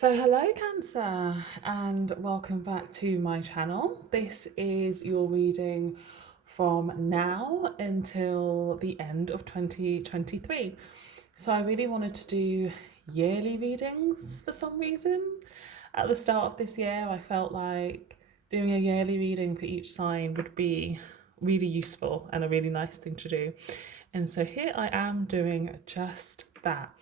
Hello Cancer, and welcome back to my channel. This is your reading from now until the end of 2023. So I really wanted to do yearly readings for some reason. At the start of this year, I felt like doing a yearly reading for each sign would be really useful and a really nice thing to do. And so here I am doing just that.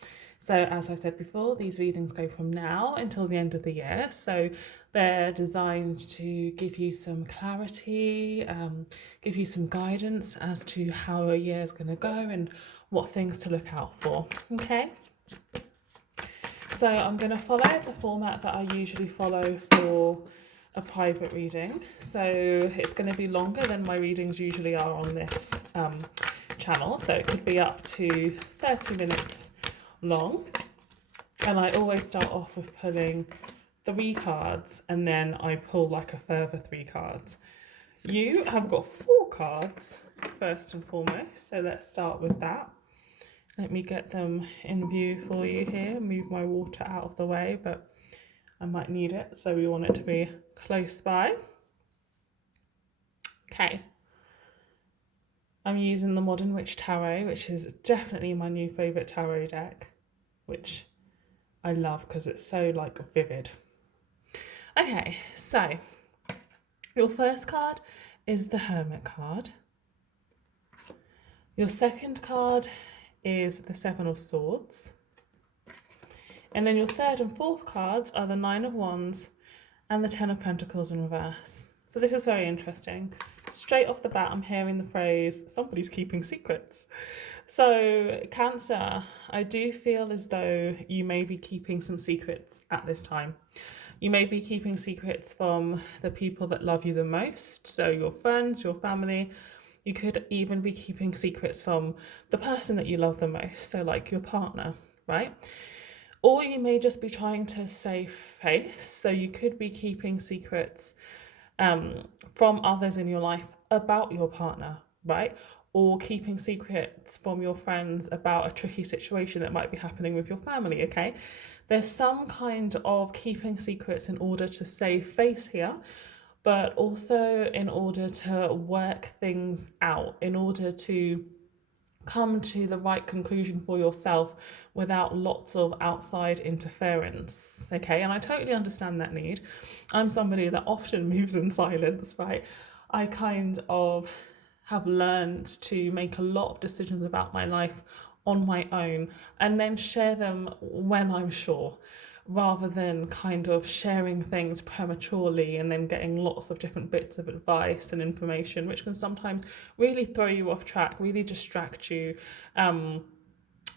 So, as I said before, these readings go from now until the end of the year. So, they're designed to give you some clarity, give you some guidance as to how a year is going to go and what things to look out for. Okay. So, I'm going to follow the format that I usually follow for a private reading. So, it's going to be longer than my readings usually are on this channel. So, it could be up to 30 minutes long, and I always start off with pulling 3 cards and then I pull like a further 3 cards. You have got 4 cards first and foremost, so let's start with that. Let me get them in view for you here, move my water out of the way, but I might need it, so we want it to be close by. Okay, I'm using the Modern Witch Tarot, which is definitely my new favourite tarot deck, which I love because it's so like vivid. Okay, so your first card is the Hermit card. Your second card is the Seven of Swords. And then your third and fourth cards are the Nine of Wands and the Ten of Pentacles in reverse. So this is very interesting. Straight off the bat, I'm hearing the phrase, somebody's keeping secrets. So Cancer, I do feel as though you may be keeping some secrets at this time. You may be keeping secrets from the people that love you the most, so your friends, your family. You could even be keeping secrets from the person that you love the most, so like your partner, right? Or you may just be trying to save face, so you could be keeping secrets from others in your life about your partner, right? Or keeping secrets from your friends about a tricky situation that might be happening with your family, okay? There's some kind of keeping secrets in order to save face here, but also in order to work things out, in order to come to the right conclusion for yourself without lots of outside interference. Okay, and I totally understand that need. I'm somebody that often moves in silence, right? I kind of have learned to make a lot of decisions about my life on my own and then share them when I'm sure, rather than kind of sharing things prematurely and then getting lots of different bits of advice and information, which can sometimes really throw you off track, really distract you,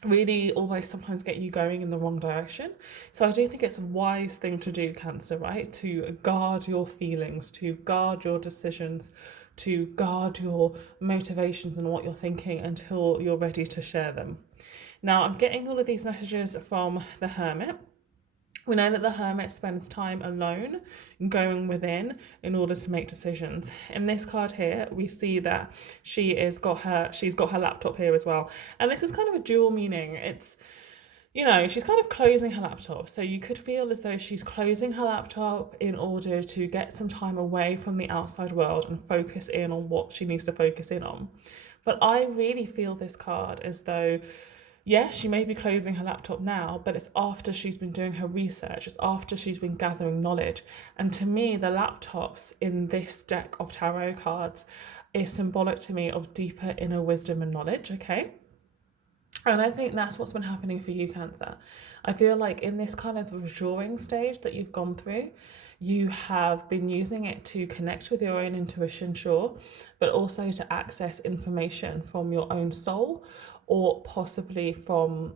really always sometimes get you going in the wrong direction. So I do think it's a wise thing to do, Cancer, right? To guard your feelings, to guard your decisions, to guard your motivations and what you're thinking until you're ready to share them. Now, I'm getting all of these messages from the Hermit. We know that the Hermit spends time alone, going within in order to make decisions. In this card here, we see that she's got her laptop here as well. And this is kind of a dual meaning. It's, she's kind of closing her laptop. So you could feel as though she's closing her laptop in order to get some time away from the outside world and focus in on what she needs to focus in on. But I really feel this card as though, yes, she may be closing her laptop now, but it's after she's been doing her research. It's after she's been gathering knowledge. And to me, the laptops in this deck of tarot cards is symbolic to me of deeper inner wisdom and knowledge, okay? And I think that's what's been happening for you, Cancer. I feel like in this kind of withdrawing stage that you've gone through, you have been using it to connect with your own intuition, sure, but also to access information from your own soul, or possibly from,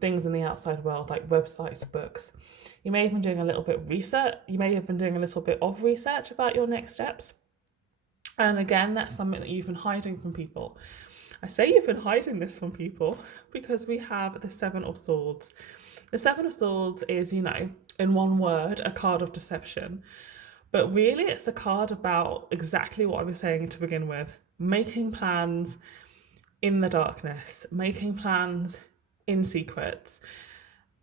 things in the outside world like websites, books. You may have been doing a little bit of research. You may have been doing a little bit of research about your next steps. And again, that's something that you've been hiding from people. I say you've been hiding this from people because we have the Seven of Swords. The Seven of Swords is, in one word, a card of deception. But really, it's a card about exactly what I was saying to begin with: making plans in the darkness, making plans in secrets,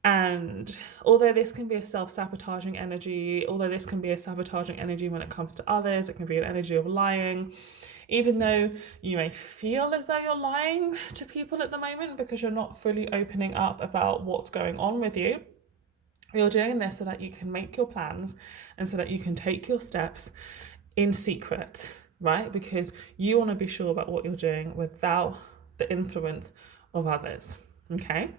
And although this can be a self-sabotaging energy, although this can be a sabotaging energy when it comes to others, it can be an energy of lying. Even though you may feel as though you're lying to people at the moment because you're not fully opening up about what's going on with you, you're doing this so that you can make your plans and so that you can take your steps in secret, right? Because you want to be sure about what you're doing without the influence of others, okay?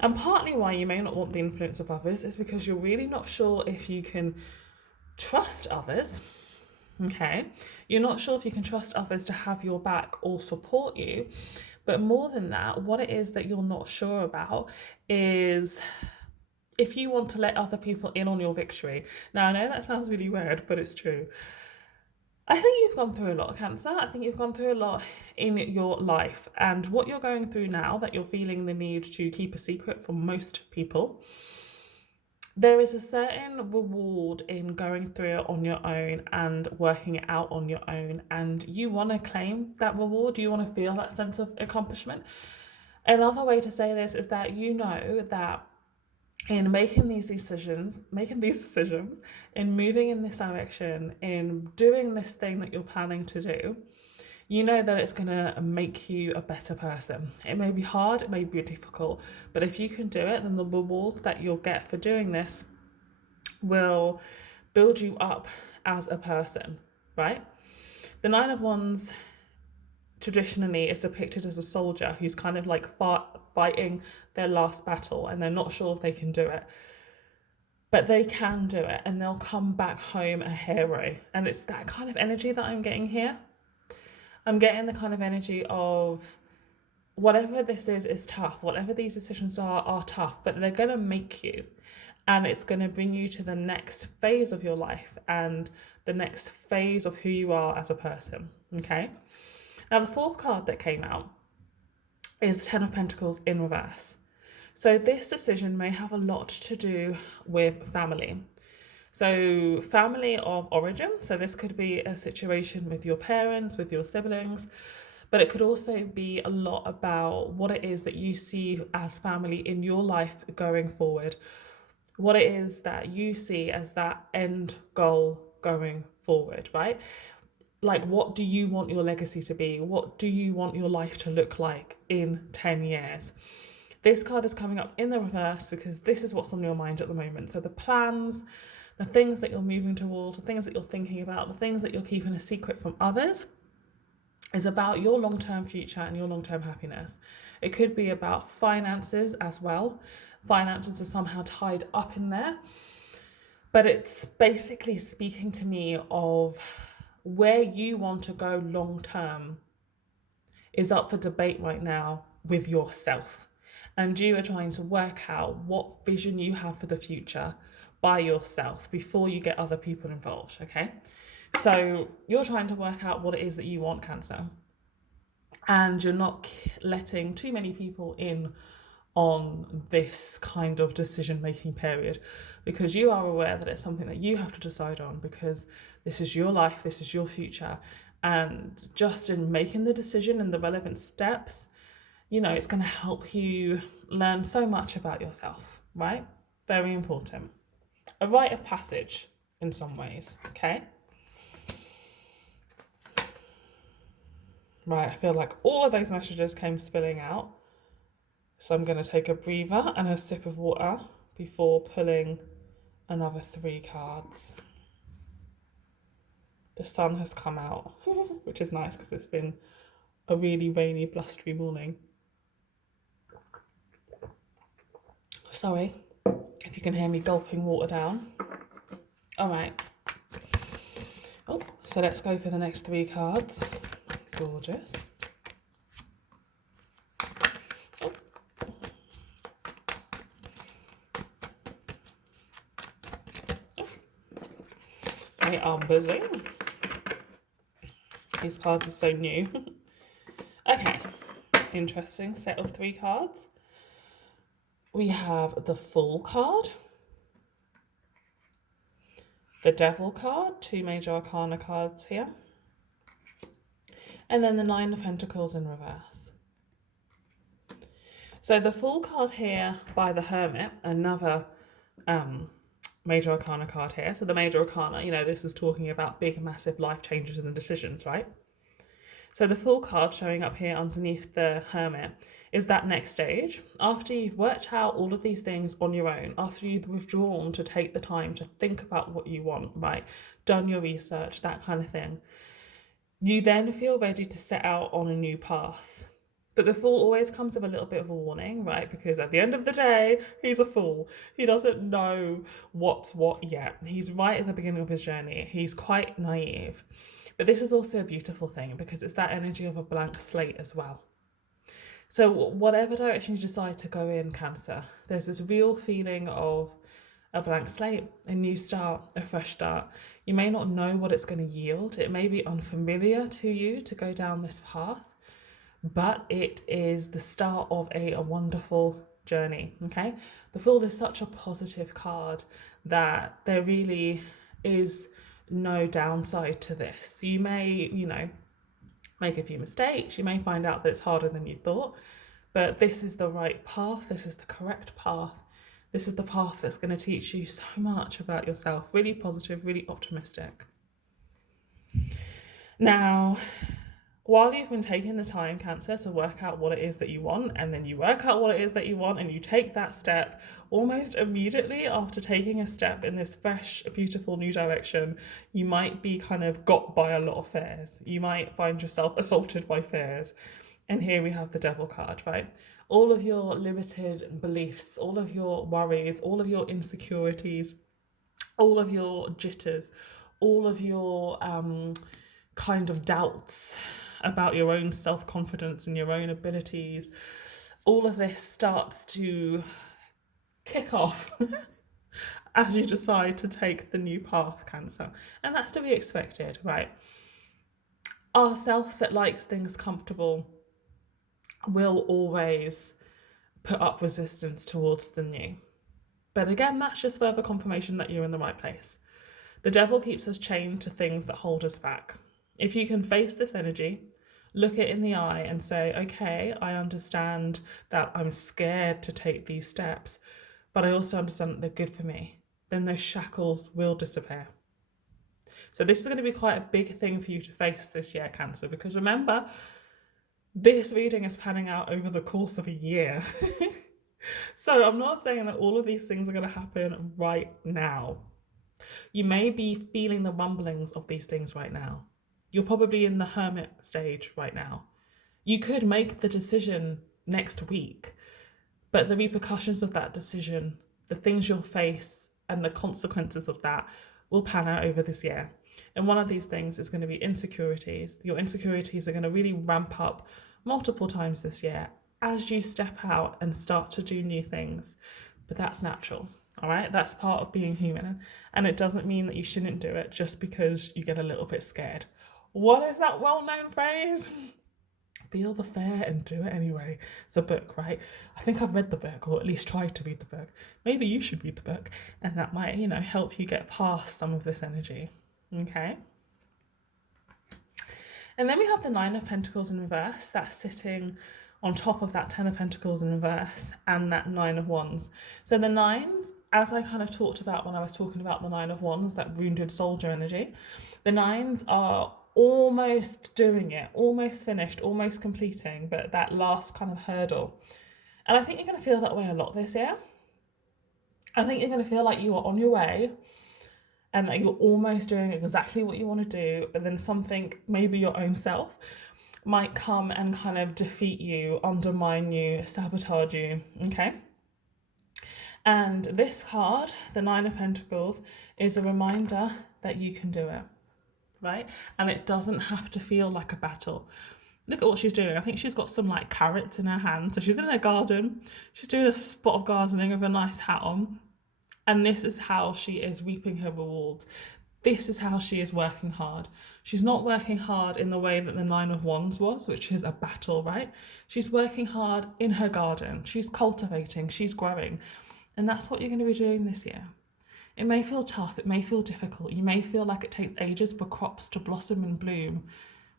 And partly why you may not want the influence of others is because you're really not sure if you can trust others, okay? You're not sure if you can trust others to have your back or support you. But more than that, what it is that you're not sure about is if you want to let other people in on your victory. Now, I know that sounds really weird, but it's true. I think you've gone through a lot, Cancer. I think you've gone through a lot in your life. And what you're going through now, that you're feeling the need to keep a secret from most people, there is a certain reward in going through it on your own and working it out on your own. And you want to claim that reward. You want to feel that sense of accomplishment. Another way to say this is that you know that in making these decisions, in moving in this direction, in doing this thing that you're planning to do, you know that it's going to make you a better person. It may be hard, it may be difficult, but if you can do it, then the reward that you'll get for doing this will build you up as a person, right? The Nine of Wands traditionally is depicted as a soldier who's kind of like fighting their last battle and they're not sure if they can do it. But they can do it and they'll come back home a hero. And it's that kind of energy that I'm getting here. I'm getting the kind of energy of whatever this is tough. Whatever these decisions are tough, but they're going to make you. And it's going to bring you to the next phase of your life and the next phase of who you are as a person, okay? Now, the fourth card that came out is the Ten of Pentacles in reverse. So this decision may have a lot to do with family. So family of origin. So this could be a situation with your parents, with your siblings, but it could also be a lot about what it is that you see as family in your life going forward. What it is that you see as that end goal going forward, right? Like, what do you want your legacy to be? What do you want your life to look like in 10 years? This card is coming up in the reverse because this is what's on your mind at the moment. So the plans, the things that you're moving towards, the things that you're thinking about, the things that you're keeping a secret from others is about your long-term future and your long-term happiness. It could be about finances as well. Finances are somehow tied up in there. But it's basically speaking to me of where you want to go long-term is up for debate right now with yourself. And you are trying to work out what vision you have for the future by yourself before you get other people involved, okay? So you're trying to work out what it is that you want, Cancer. And you're not letting too many people in on this kind of decision-making period because you are aware that it's something that you have to decide on because this is your life, this is your future. And just in making the decision and the relevant steps, you know, it's going to help you learn so much about yourself, right? Very important. A rite of passage in some ways, okay? Right, I feel like all of those messages came spilling out. So I'm going to take a breather and a sip of water before pulling another 3 cards. The sun has come out, which is nice because it's been a really rainy, blustery morning. Sorry if you can hear me gulping water down. All right. Oh, so let's go for the next 3 cards. Gorgeous. Oh. Oh. They are buzzing. These cards are so new. Okay, interesting set of 3 cards. We have the Fool card, the Devil card, 2 major arcana cards here, and then the Nine of Pentacles in reverse. So the Fool card here by the Hermit, another Major Arcana card here. So the Major Arcana, this is talking about big, massive life changes and decisions, right? So the Fool card showing up here underneath the Hermit is that next stage. After you've worked out all of these things on your own, after you've withdrawn to take the time to think about what you want, right? Done your research, that kind of thing. You then feel ready to set out on a new path. But the Fool always comes with a little bit of a warning, right? Because at the end of the day, he's a fool. He doesn't know what's what yet. He's right at the beginning of his journey. He's quite naive. But this is also a beautiful thing because it's that energy of a blank slate as well. So whatever direction you decide to go in, Cancer, there's this real feeling of a blank slate, a new start, a fresh start. You may not know what it's going to yield. It may be unfamiliar to you to go down this path, but it is the start of a wonderful journey, okay? The Fool is such a positive card that there really is no downside to this. You may, make a few mistakes. You may find out that it's harder than you thought, but this is the right path. This is the correct path. This is the path that's going to teach you so much about yourself. Really positive, really optimistic. Now, while you've been taking the time, Cancer, to work out what it is that you want, and then you work out what it is that you want and you take that step, almost immediately after taking a step in this fresh, beautiful new direction, you might be kind of got by a lot of fears. You might find yourself assaulted by fears. And here we have the Devil card, right? All of your limited beliefs, all of your worries, all of your insecurities, all of your jitters, all of your kind of doubts about your own self-confidence and your own abilities, all of this starts to kick off as you decide to take the new path, Cancer. And that's to be expected, right? Our self that likes things comfortable will always put up resistance towards the new. But again, that's just further confirmation that you're in the right place. The Devil keeps us chained to things that hold us back. If you can face this energy, look it in the eye and say, okay, I understand that I'm scared to take these steps, but I also understand that they're good for me, then those shackles will disappear. So this is going to be quite a big thing for you to face this year, Cancer, because remember, this reading is panning out over the course of a year. So I'm not saying that all of these things are going to happen right now. You may be feeling the rumblings of these things right now. You're probably in the Hermit stage right now. You could make the decision next week, but the repercussions of that decision, the things you'll face and the consequences of that will pan out over this year. And one of these things is going to be insecurities. Your insecurities are going to really ramp up multiple times this year as you step out and start to do new things. But that's natural, all right? That's part of being human. And it doesn't mean that you shouldn't do it just because you get a little bit scared. What is that well-known phrase? Feel the fear and do it anyway. It's a book, right? I think I've read the book, or at least tried to read the book. Maybe you should read the book, and that might, help you get past some of this energy. Okay? And then we have the Nine of Pentacles in reverse. That's sitting on top of that Ten of Pentacles in reverse and that Nine of Wands. So the nines, as I kind of talked about when I was talking about the Nine of Wands, that wounded soldier energy, the nines are almost doing it, almost finished, almost completing, but that last kind of hurdle. And I think you're going to feel that way a lot this year. I think you're going to feel like you are on your way and that you're almost doing exactly what you want to do, but then something, maybe your own self, might come and kind of defeat you, undermine you, sabotage you, okay? And this card, the Nine of Pentacles, is a reminder that you can do it, right? And it doesn't have to feel like a battle. Look at what she's doing. I think she's got some like carrots in her hand. So she's in her garden. She's doing a spot of gardening with a nice hat on. And this is how she is reaping her rewards. This is how she is working hard. She's not working hard in the way that the Nine of Wands was, which is a battle, right? She's working hard in her garden. She's cultivating, she's growing. And that's what you're going to be doing this year. It may feel tough, it may feel difficult. You may feel like it takes ages for crops to blossom and bloom,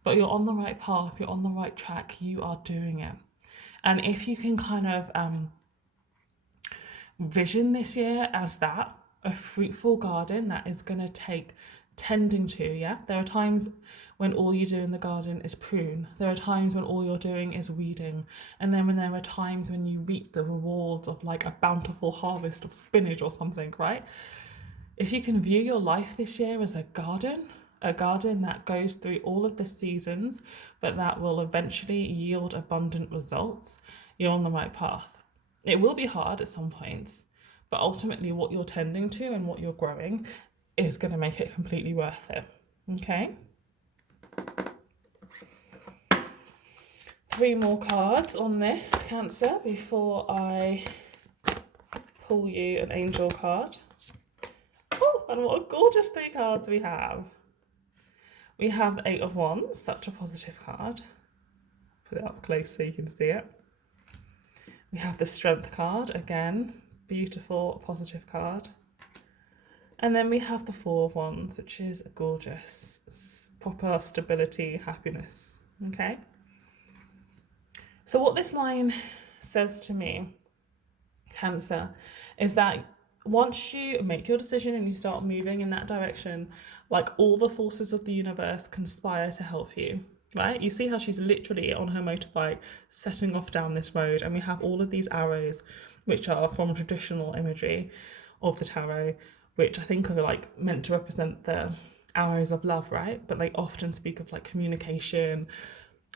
but you're on the right path, you're on the right track, you are doing it. And if you can kind of vision this year as that, a fruitful garden that is going to take tending to, yeah? There are times when all you do in the garden is prune. There are times when all you're doing is weeding. And then when there are times when you reap the rewards of like a bountiful harvest of spinach or something, right? If you can view your life this year as a garden that goes through all of the seasons, but that will eventually yield abundant results, you're on the right path. It will be hard at some points, but ultimately what you're tending to and what you're growing is going to make it completely worth it. Okay? 3 more cards on this, Cancer, before I pull you an angel card. Oh, and what a gorgeous 3 cards we have. We have the 8 of Wands, such a positive card. Put it up close so you can see it. We have the Strength card, again, beautiful, positive card. And then we have the 4 of Wands, which is gorgeous, proper stability, happiness, okay? So what this line says to me, Cancer, is that once you make your decision and you start moving in that direction, like all the forces of the universe conspire to help you, right? You see how she's literally on her motorbike setting off down this road, and we have all of these arrows, which are from traditional imagery of the tarot, which I think are like meant to represent the arrows of love, right? But they often speak of like communication.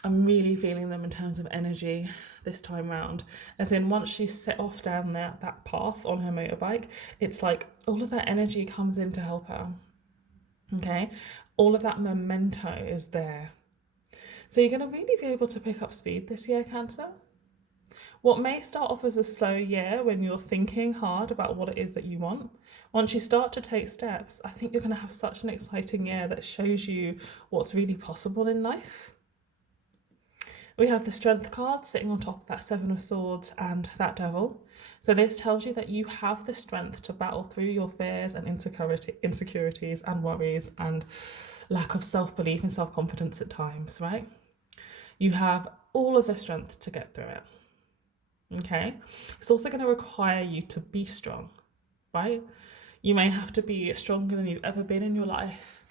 I'm really feeling them in terms of energy this time round. As in, once she's set off down that path on her motorbike, it's like all of that energy comes in to help her. Okay? All of that memento is there. So you're going to really be able to pick up speed this year, Cancer. What may start off as a slow year when you're thinking hard about what it is that you want, once you start to take steps, I think you're going to have such an exciting year that shows you what's really possible in life. We have the Strength card sitting on top of that 7 of Swords and that Devil. So this tells you that you have the strength to battle through your fears and insecurities and worries and lack of self-belief and self-confidence at times, right? You have all of the strength to get through it. Okay? It's also going to require you to be strong, right? You may have to be stronger than you've ever been in your life.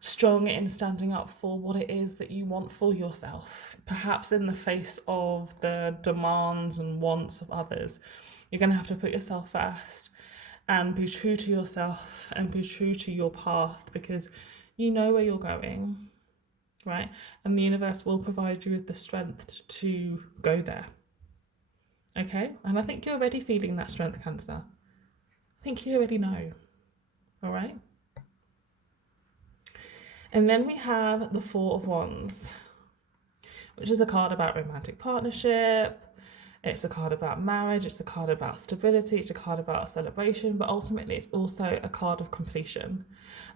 Strong in standing up for what it is that you want for yourself, perhaps in the face of the demands and wants of others. You're going to have to put yourself first and be true to yourself and be true to your path, because you know where you're going, right? And the universe will provide you with the strength to go there. Okay? And I think you're already feeling that strength, Cancer. I think you already know. All right? And then we have the 4 of Wands, which is a card about romantic partnership. It's a card about marriage. It's a card about stability. It's a card about celebration, but ultimately it's also a card of completion.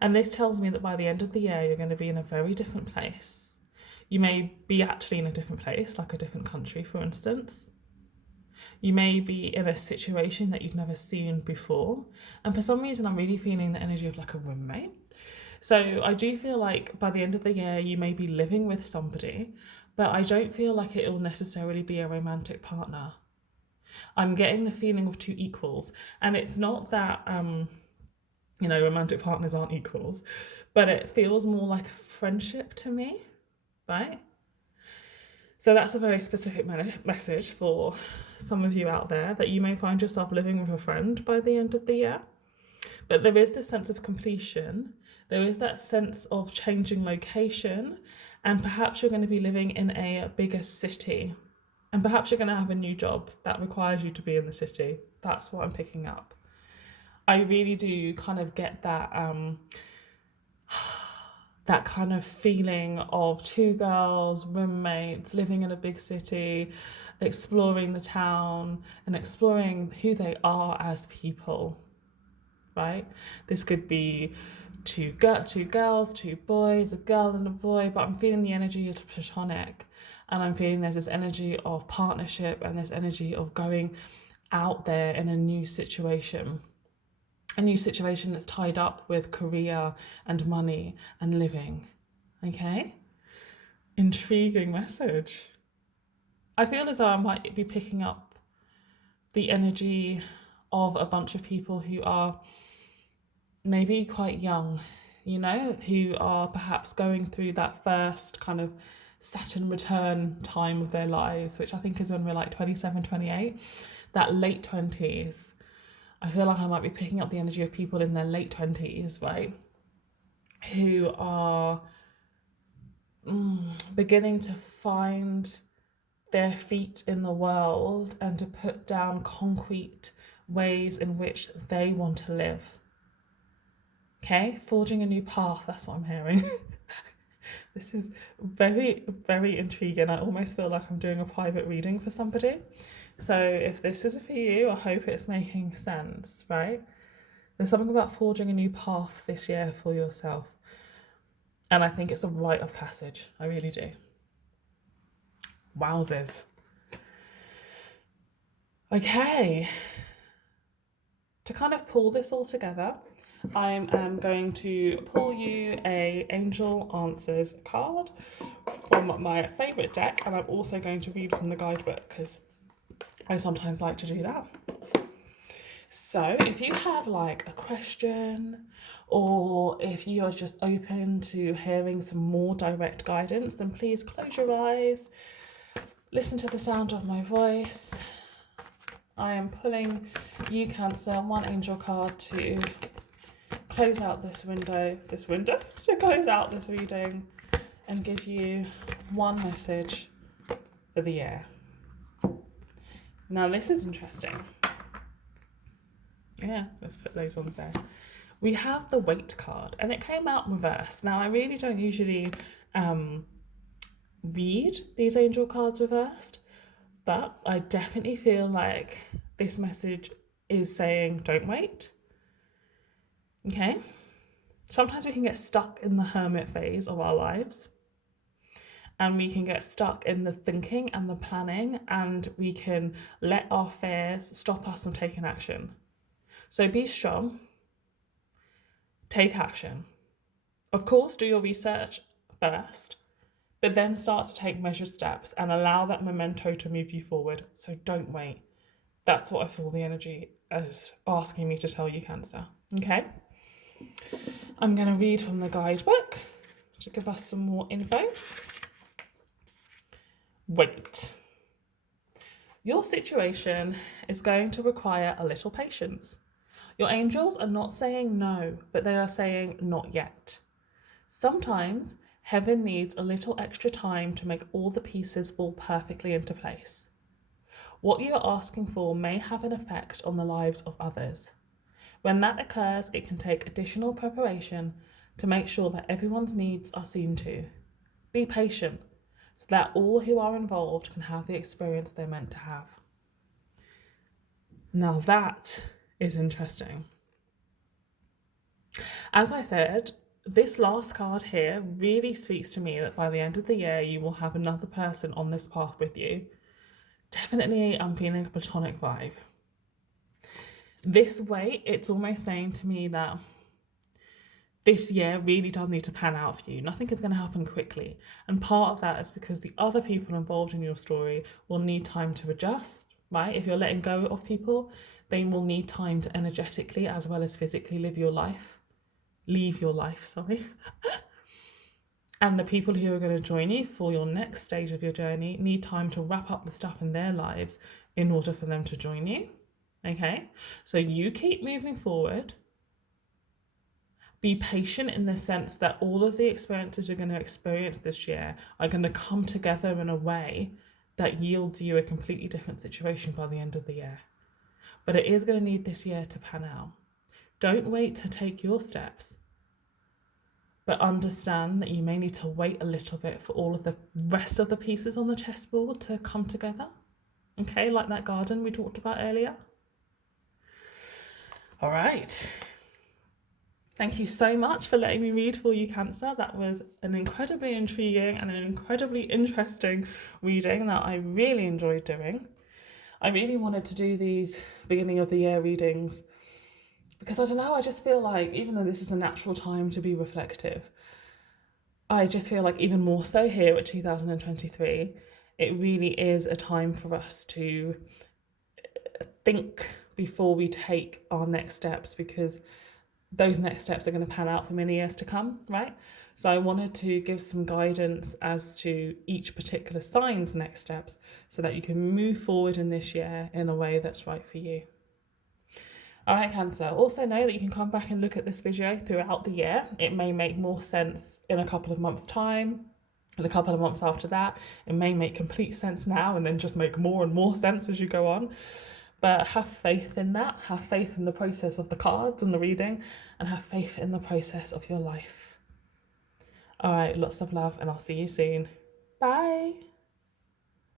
And this tells me that by the end of the year, you're going to be in a very different place. You may be actually in a different place, like a different country, for instance. You may be in a situation that you've never seen before. And for some reason, I'm really feeling the energy of like a roommate. So I do feel like by the end of the year, you may be living with somebody, but I don't feel like it will necessarily be a romantic partner. I'm getting the feeling of 2 equals. And it's not that, romantic partners aren't equals, but it feels more like a friendship to me, right? So that's a very specific message for some of you out there, that you may find yourself living with a friend by the end of the year. But there is this sense of completion. There is that sense of changing location, and perhaps you're going to be living in a bigger city, and perhaps you're going to have a new job that requires you to be in the city. That's what I'm picking up. I really do kind of get that that kind of feeling of 2 girls, roommates, living in a big city, exploring the town and exploring who they are as people, right? This could be 2 girls, 2 boys, a girl and a boy, but I'm feeling the energy of platonic, and I'm feeling there's this energy of partnership and this energy of going out there in a new situation that's tied up with career and money and living. Okay? Intriguing message. I feel as though I might be picking up the energy of a bunch of people who are maybe quite young, you know, who are perhaps going through that first kind of Saturn return time of their lives, which I think is when we're like 27, 28, that late 20s. I feel like I might be picking up the energy of people in their late 20s, right? Who are beginning to find their feet in the world and to put down concrete ways in which they want to live. Okay, forging a new path, that's what I'm hearing. This is very, very intriguing. I almost feel like I'm doing a private reading for somebody. So if this is for you, I hope it's making sense, right? There's something about forging a new path this year for yourself. And I think it's a rite of passage. I really do. Wowzers. Okay. To kind of pull this all together, I am going to pull you a Angel Answers card from my favourite deck, and I'm also going to read from the guidebook because I sometimes like to do that. So if you have like a question, or if you are just open to hearing some more direct guidance, then please close your eyes, listen to the sound of my voice. I am pulling you, Cancer, one angel card to close out this window, to close out this reading and give you one message for the year. Now this is interesting. Yeah, let's put those ones there. We have the Weight card, and it came out reversed. Now I really don't usually read these angel cards reversed, but I definitely feel like this message is saying don't wait. Okay? Sometimes we can get stuck in the hermit phase of our lives, and we can get stuck in the thinking and the planning, and we can let our fears stop us from taking action. So be strong, take action. Of course, do your research first, but then start to take measured steps and allow that memento to move you forward. So don't wait. That's what I feel the energy is asking me to tell you, Cancer. Okay? I'm going to read from the guidebook to give us some more info. Wait. Your situation is going to require a little patience. Your angels are not saying no, but they are saying not yet. Sometimes heaven needs a little extra time to make all the pieces fall perfectly into place. What you are asking for may have an effect on the lives of others. When that occurs, it can take additional preparation to make sure that everyone's needs are seen to. Be patient so that all who are involved can have the experience they're meant to have. Now that is interesting. As I said, this last card here really speaks to me that by the end of the year, you will have another person on this path with you. Definitely, I'm feeling a platonic vibe. This way, it's almost saying to me that this year really does need to pan out for you. Nothing is going to happen quickly. And part of that is because the other people involved in your story will need time to adjust, right? If you're letting go of people, they will need time to energetically as well as physically leave your life. And the people who are going to join you for your next stage of your journey need time to wrap up the stuff in their lives in order for them to join you. Okay? So you keep moving forward. Be patient in the sense that all of the experiences you're going to experience this year are going to come together in a way that yields you a completely different situation by the end of the year. But it is going to need this year to pan out. Don't wait to take your steps, but understand that you may need to wait a little bit for all of the rest of the pieces on the chessboard to come together. Okay, like that garden we talked about earlier. All right. Thank you so much for letting me read for you, Cancer. That was an incredibly intriguing and an incredibly interesting reading that I really enjoyed doing. I really wanted to do these beginning of the year readings because I don't know, I just feel like even though this is a natural time to be reflective, I just feel like even more so here at 2023, it really is a time for us to think before we take our next steps, because those next steps are going to pan out for many years to come, right? So I wanted to give some guidance as to each particular sign's next steps so that you can move forward in this year in a way that's right for you. All right, Cancer. Also know that you can come back and look at this video throughout the year. It may make more sense in a couple of months' time, and a couple of months after that. It may make complete sense now and then just make more and more sense as you go on. But have faith in that. Have faith in the process of the cards and the reading, and have faith in the process of your life. All right, lots of love, and I'll see you soon. Bye.